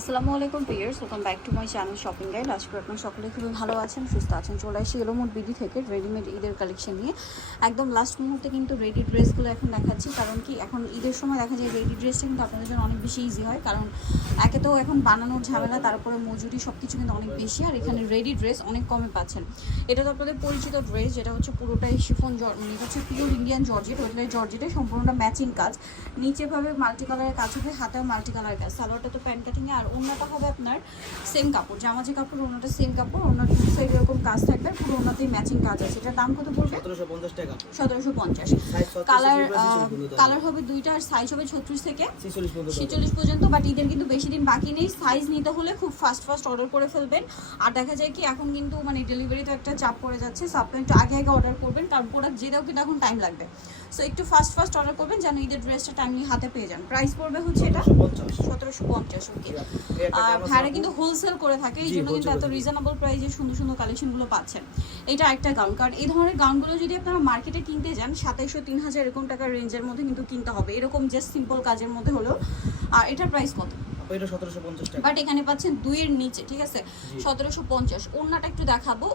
আসসালামু আলাইকুম pears welcome back to my channel shopping guide আজকে আপনার সকলে খুবই ভালো আছেন, সুস্থ আছেন। চলে আসি এলোমোট বিডি থেকে রেডিমেড ঈদের কালেকশন নিয়ে। একদম লাস্ট মুহূর্তে কিন্তু রেডি ড্রেসগুলো এখন দেখাচ্ছি, কারণ কি এখন ঈদের সময় দেখা যায় রেডি ড্রেসটা কিন্তু আপনাদের জন্য অনেক বেশি ইজি হয়, কারণ একে তো এখন বানানোর ঝামেলা, তারপরে মজুরি সব কিছু কিন্তু অনেক বেশি, আর এখানে রেডি ড্রেস অনেক কমে পাচ্ছেন। এটা তো আপনাদের পরিচিত ড্রেস যেটা হচ্ছে পুরোটাই শিফন মানে হচ্ছে পিওর ইন্ডিয়ান জর্জেট ওইটাই জর্জেটে সম্পূর্ণটা ম্যাচিং কাজ। নিচেভাবে মাল্টি কালারের কাজ হবে, হাতেও মাল্টি কালার কাজ। সালোয়ারটা তো প্যান্ট কাটিংয়ে আর অন্যটা হবে আপনার সেম কাপড় জামা যে কাপড় অন্যটা সেম কাপড় ওনার দু সাইড এরকম কাজ থাকবে পুরো অন্যতেই ম্যাচিং কাজ আছে। এটার দাম কত পড়বে? সতেরোশো পঞ্চাশ কালার কালার হবে দুইটা আর সাইজ হবে ছত্রিশ থেকে পর্যন্ত। ছেচল্লিশ পর্যন্ত বাট ঈদের কিন্তু বেশি দিন বাকি নেই। সাইজ নিতে হলে খুব ফাস্ট ফাস্ট অর্ডার করে ফেলবেন। আর দেখা যায় কি এখন কিন্তু মানে ডেলিভারি তো একটা চাপ পড়ে যাচ্ছে সো একটু আগে আগে অর্ডার করবেন কারণ প্রোডাক্ট যেটাও কিন্তু এখন টাইম লাগবে। সো একটু ফাস্ট ফাস্ট অর্ডার করবেন যেন ঈদের ড্রেসটা টাইমলি হাতে পেয়ে যান। প্রাইস পড়বে হচ্ছে এটা? সতেরোশো পঞ্চাশ। ওকে আর ভাইরা কিন্তু হোলসেল করে থাকে এই জন্য কিন্তু এত রিজনেবল প্রাইসে সুন্দর সুন্দর কালেকশনগুলো পাচ্ছেন। এটা একটা গাউন কারণ এই ধরনের গাউনগুলো যদি আপনারা মার্কেটে কিনতে যান সাতাইশো তিন হাজার এরকম টাকার রেঞ্জের মধ্যে কিন্তু কিনতে হবে। এরকম জাস্ট সিম্পল কাজের মধ্যে হলো আর এটার প্রাইস কত? এটা টাকা। বাট এখানে পাচ্ছেন দুইয়ের নিচে ঠিক আছে? একটু দেখাবো।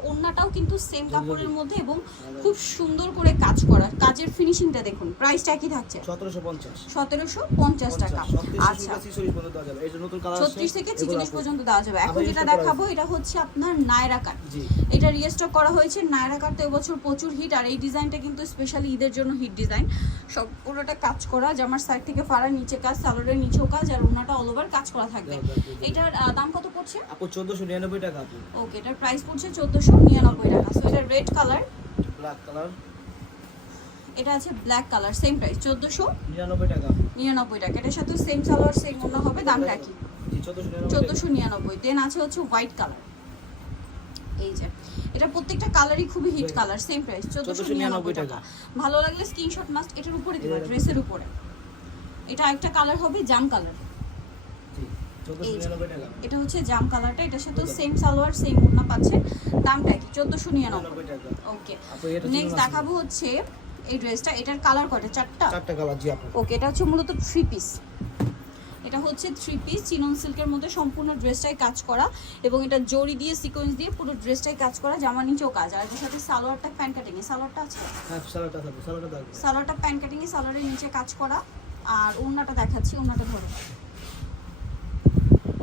কিন্তু সেম কাপড়ের মধ্যে এবং খুব সুন্দর করে কাজ করা। কাজের ফিনিশিংটা দেখুন প্রাইসটা কি থাকছে। সতেরোশো পঞ্চাশ। সতেরোশো পঞ্চাশ টাকা। আচ্ছা আচ্ছা। ছিচল্লিশ পর্যন্ত দেওয়া যাবে। এই যে নতুন কালার ছত্রিশ থেকে ছিচল্লিশ পর্যন্ত দেওয়া যাবে। এখন যেটা দেখাবো এটা হচ্ছে আপনার নায়রা কাট এটা রিস্টক করা হয়েছে। নায়রা কাট তো এবছর প্রচুর হিট আর এই ডিজাইনটা কিন্তু স্পেশালি ঈদের জন্য হিট ডিজাইন সব পুরোটা কাজ করা। জামার সাইড থেকে ফাড়া নিচে কাজ সালোয়ারের নিচেও কাজ। আর ওনাটা অল ওভার কাজ করা থাকবে। এটার দাম কত পড়ছে? আপু চোদ্দোশো নিরানব্বই টাকা আপু। ওকে এটার প্রাইস পড়ছে চোদ্দোশো নিরানব্বই টাকা। সো এটা রেড কালার ব্ল্যাক কালার এটা আছে ব্ল্যাক কালার সেম প্রাইস চোদ্দোশো নিরানব্বই টাকা আপু। নিরানব্বই টাকা। এটার সাথে সেম সালোয়ার সেম ওনা হবে দামটা কি? জি চোদ্দোশো নিরানব্বই চোদ্দোশো নিরানব্বই। দেন আছে হচ্ছে হোয়াইট কালার এই যে এটা প্রত্যেকটা কালারই খুবই হিট কালার সেম প্রাইস চোদ্দোশো নিরানব্বই 1499 টাকা। ভালো লাগলে স্ক্রিনশট মাস্ট এটার উপরে দিবা ড্রেসের উপরে। এটা একটা কালার হবে জাম কালার জি চোদ্দোশো এই যে। নিরানব্বই টাকা এটা হচ্ছে জাম কালারটা এটার সাথে সেম সালোয়ার সেম ওড়না পাচ্ছেন দামটা কি? চোদ্দোশো নিরানব্বই। ওকে আপু নেক্সট দেখাবো হচ্ছে এই ড্রেসটা এটার কালার কটা চারটা? চারটা কালার জি আপু। ওকে এটা হচ্ছে মূলত থ্রি পিস এটা হচ্ছে থ্রি পিস চিনন সিল্কের মধ্যে সম্পূর্ণ ড্রেসটাই কাজ করা এবং এটা জড়ি দিয়ে সিকোয়েন্স দিয়ে পুরো ড্রেসটাই কাজ করা জামার নিচেও কাজ। আর এটার সাথে সালোয়ারটা প্যান্ট কাটিং এ সালোয়ারটা আছে? হ্যাঁ সালোয়ারটা প্যান্ট কাটিং এ সালোয়ারের নিচে কাজ করা। আর ওড়নাটা দেখাচ্ছি ওড়নাটা ধরো।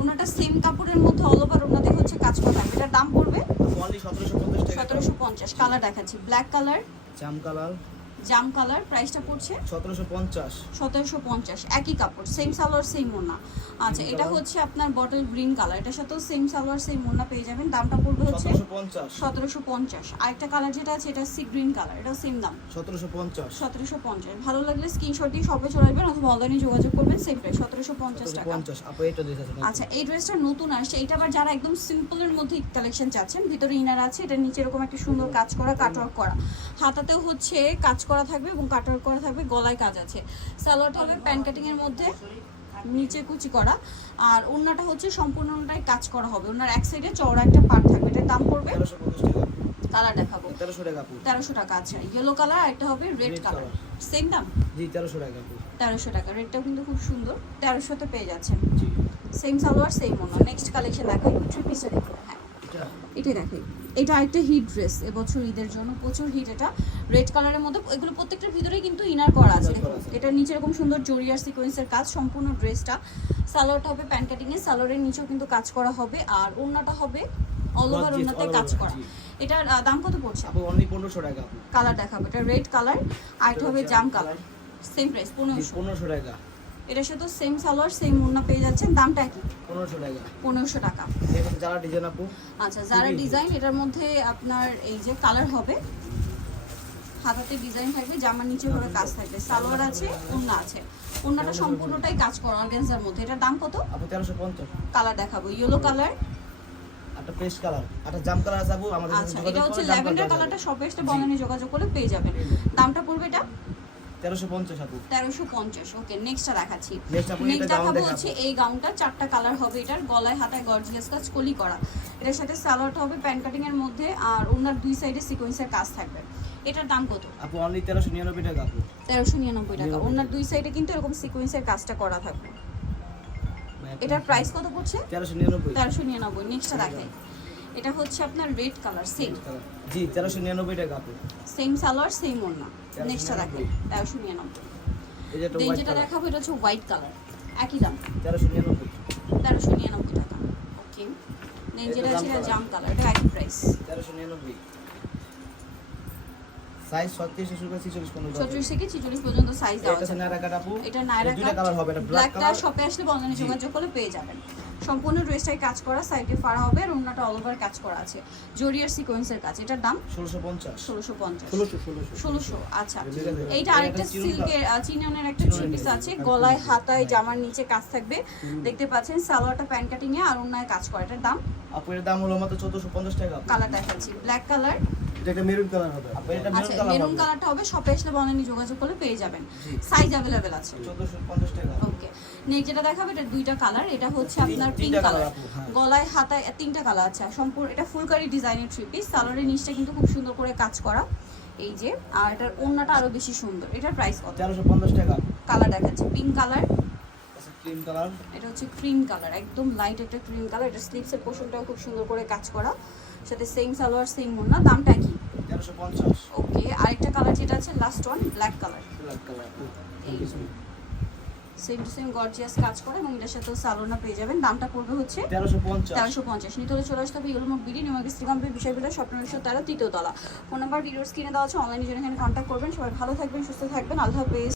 ওড়নাটা সেম কাপড়ের মধ্যে অল ওভার ওনাতে হচ্ছে কাজ করা থাকবে এটার দাম পড়বে সতেরোশো পঞ্চাশ কালার দেখাচ্ছি। ব্ল্যাক কালার জাম কালার জাম কালার প্রাইসটা পড়ছে সতেরোশো পঞ্চাশ। সতেরোশো পঞ্চাশ একই কাপড় সেম সালোয়ার সেম ওড়না। আচ্ছা এটা হচ্ছে আপনার বটল গ্রিন কালার এটার সাথেও সেম সালোয়ার সেম ওড়না পেয়ে যাবেন। দামটা পড়বে হচ্ছে সতেরোশো পঞ্চাশ। সতেরোশো পঞ্চাশ। আরেকটা কালার যেটা আছে এটা সি গ্রিন কালার এটাও সেম দাম। সতেরোশো পঞ্চাশ। সতেরোশো পঞ্চাশ। ভালো লাগলে স্ক্রিনশট দিয়ে শপে চলে আসবেন অথবা অনলাইনে যোগাযোগ করবেন সেম প্রাইস সতেরোশো পঞ্চাশ টাকা। পঞ্চাশ। আপু এটা দেখে আচ্ছা এই ড্রেসটা নতুন আসছে এটা আবার যারা একদম সিম্পলের মধ্যে কালেকশন চাচ্ছেন ভিতরে ইনার আছে এটা নিচে এরকম একটা সুন্দর কাজ করা কাটওয়ার্ক করা। হাতাতেও হচ্ছে কাজ করা থাকবে এবং কাটার করা থাকবে গলায় কাজ আছে। সালোয়ারটা হবে প্যান কাটিং এর মধ্যে নিচে কুচি করা। আর ওড়নাটা হচ্ছে সম্পূর্ণটাই কাজ করা হবে। ওনার এক সাইডে চওড়া একটা পার্ট থাকবে। এটার দাম পড়বে কালার দেখাবো। তেরোশো টাকা তেরোশো টাকা আছে ইয়েলো কালার আর একটা হবে রেড কালার। সেম দাম? জি তেরোশো টাকা তেরোশো টাকা। রেডটাও কিন্তু খুব সুন্দর। তেরোশোতে পেয়ে যাচ্ছেন। জি। সেম সালোয়ার সেম ওনা নেক্সট কালেকশন দেখাই। থ্রি পিসে দেখুন হ্যাঁ। এটা? এটাই দেখাই। এটা আরেকটা হিট ড্রেস এবছর ঈদের জন্য প্রচুর হিট এটা রেড কালারের মধ্যে এগুলো প্রত্যেকটার ভিতরেই কিন্তু ইনার করা আছে দেখুন। এটা নিচে এরকম সুন্দর জরিয়ার সিকোয়েন্সের কাজ সম্পূর্ণ ড্রেসটা সালোয়ারটা হবে প্যান্ট কাটিং এ সালোয়ারের নিচেও কিন্তু কাজ করা হবে আর ওড়নাটা হবে অল ওভার ওড়নাতে কাজ করা। এটার দাম কত পড়ছে? অনলি পনেরোশো টাকা আপু। কালার দেখাবো এটা রেড কালার আর এটা হবে জাম কালার সেম প্রাইস জি পনেরোশো। পনেরোশো টাকা। এটার শুধু সেম সালোয়ার সেম ওড়না পেয়ে যাচ্ছেন। দামটা কি পনেরোশো টাকা। পনেরোশো টাকা। এখানে যারা ডিজাইন আপু। আচ্ছা যারা ডিজাইন এটার মধ্যে আপনার এই যে কালার হবে হাতাতে ডিজাইন থাকবে জামার নিচে ভাবে কাজ থাকবে সালোয়ার আছে ওন্না আছে। ওন্নাটা সম্পূর্ণটাই কাজ করা অর্গানজার মধ্যে। এটার দাম কত? আপু তেরোশো পঞ্চাশ। কালার দেখাবো। ইয়েলো কালার একটা পেস্ট কালার একটা জাম কালার আছে আপু আমাদের আচ্ছা এটা হচ্ছে ল্যাভেন্ডার কালারটা এসে বনানি যোগাযোগ করলে পেয়ে যাবেন। দামটা পড়বে এটা? তেরোশো পঞ্চাশ আপু। তেরোশো পঞ্চাশ ওকে নেক্সটটা দেখাচ্ছি। নেক্সট দেখাবো দেখাবো। হচ্ছে এই গাউনটা চারটা কালার হবে এটার গলায় হাতায় গর্জিয়াস কাজ কলি করা। এটার সাথে সালোয়ারটা হবে প্যান্ট কাটিং এর মধ্যে আর ওনার দুই সাইডে সিকোয়েন্সের কাজ থাকবে। এটার দাম কত? আপু অনলি তেরোশো নিরানব্বই টাকা আপু। তেরোশো নিরানব্বই টাকা। ওনার দুই সাইডে কিন্তু এরকম সিকোয়েন্সের কাজটা করা থাকবে। এটার প্রাইস কত পড়ছে? তেরোশো নিরানব্বই। তেরোশো নিরানব্বই। নেক্সটটা দেখাই। এটা হচ্ছে আপনার রেড কালার সেম জি 1399 টাকা আপু সেম সালোয়ার সেম ওন্না নেক্সটটা দেখেন 1399 এই যেটা যেটা দেখাবো এটা হচ্ছে হোয়াইট কালার একই দাম। 1399 1399 টাকা। ওকে দেন যেটা আছে জাম কালার এটা একই প্রাইস 1399 সাইজ 36 থেকে শুরু করে 46 পর্যন্ত 36 থেকে 46 পর্যন্ত সাইজ দেওয়া আছে। এটা নায়রা কাট আপু। এটা নায়রা কাট কালার হবে এটা ব্ল্যাক কালার শপে আসলে যোগাযোগ করলে পেয়ে যাবেন। সম্পূর্ণ ড্রেসটাই কাজ করা সাইডে ফাড়া হবে আর অল ওভার কাজ করা আছে। জরিয়ার সিকোয়েন্সের কাজ এটার দাম? 1650 1650 1600 আচ্ছা। এইটা আরেকটা সিল্কের চিননের একটা থ্রি পিস আছে গলায় হাতায় জামার নিচে কাজ থাকবে। দেখতে পাচ্ছেন সালোয়ারটা প্যান্ট কাটিং এ আর অন্যায় কাজ করা এটার দাম? আপুর দাম হলো মাত্র 1450 টাকা। কালার দেখাচ্ছি ব্ল্যাক কালার এটা মেরুন কালার হবে। আপু এটা মেরুন আচ্ছা কালার মেরুন কালারটা হবে শপে আসলে বন্ধনে যোগাযোগ করলে পেয়ে যাবেন। সাইজ অ্যাভেলেবেল আছে। চোদ্দশো পঞ্চাশ টাকা। ওকে নেক্সট যেটা দেখাবে এটা দুইটা কালার এটা হচ্ছে আপনার পিঙ্ক কালার হ্যাঁ। গলায় হাতায় তিনটা কালার আছে। সম্পূর্ণ এটা ফুলকারি ডিজাইনের থ্রি পিস সালোয়ারের নিচটা কিন্তু খুব সুন্দর করে কাজ করা। এই যে আর এটার ওড়নাটা আরও বেশি সুন্দর। এটার প্রাইস কত? তেরোশো পঞ্চাশ টাকা। কালার দেখাচ্ছে। Pink colour cream colour? এটা হচ্ছে ক্রিম কালার একদম লাইট একটা ক্রিম কালার। এটা স্লিপসের পোর্শনটাও খুব সুন্দর করে কাজ করা। সাথে সেম সালোয়ার সেম ওড়না দামটা কি? তেরোশো পঞ্চাশ। ওকে আরেকটা কালার যেটা আছে last one black colour black colour এই সেম টু সেম গর্জিয়াস কাজ করে এবং এটার সাথেও সালোনা পেয়ে যাবেন। দামটা পড়বে হচ্ছে তেরোশো পঞ্চাশ। তেরোশো পঞ্চাশ। নিতে হলে চলে আসতে হবে ইউরোমোট বিডি নিউমার্ক ইস্তিকাম্পের বিষয়গুলো স্বপ্ন উনিশশো তেরো তৃতীয় তলা। ফোন নাম্বার ভিডিওর স্ক্রিনে দেওয়া আছে অনলাইনে জন্য এখানে কন্ট্যাক্ট করবেন। সবাই ভালো থাকবেন সুস্থ থাকবেন। আল্লাহ হাফেজ।